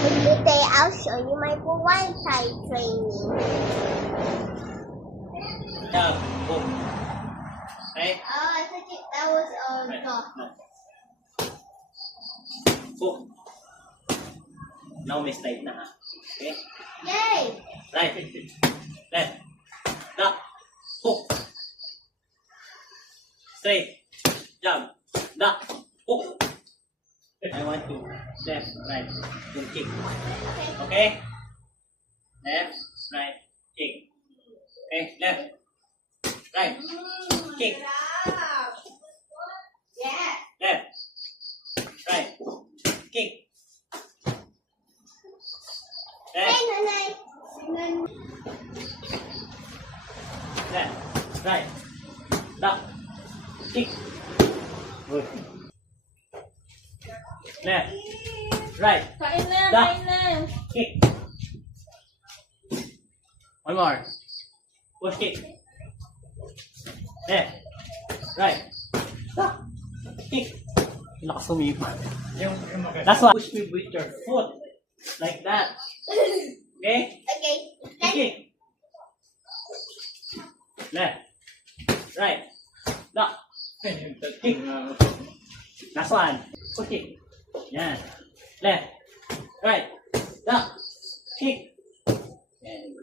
Today I'll show you my MuayThai training. Down, boom. Okay? Oh, I thought that was Right. dog. Boom. Now may slide na ha. Okay? Yay! Right. Left. Down. Hook. Straight. Jump. Down. Hook. I want to left, right, then kick. Okay? Left, right, kick. Okay, left, right, kick. Yeah. Left, right, kick. Hey, Left, Nanay. left, right, down, kick. Good. Left, right, Kain na, Da. kain na. kick. One more. Push kick. Left, right, down, kick. Lakas sumipa. That's why push me with your foot. Like that. Okay? Okay. Kick. Left, right, down, kick. Last one. Push kick. Yan. Left, right, down, kick. Yan.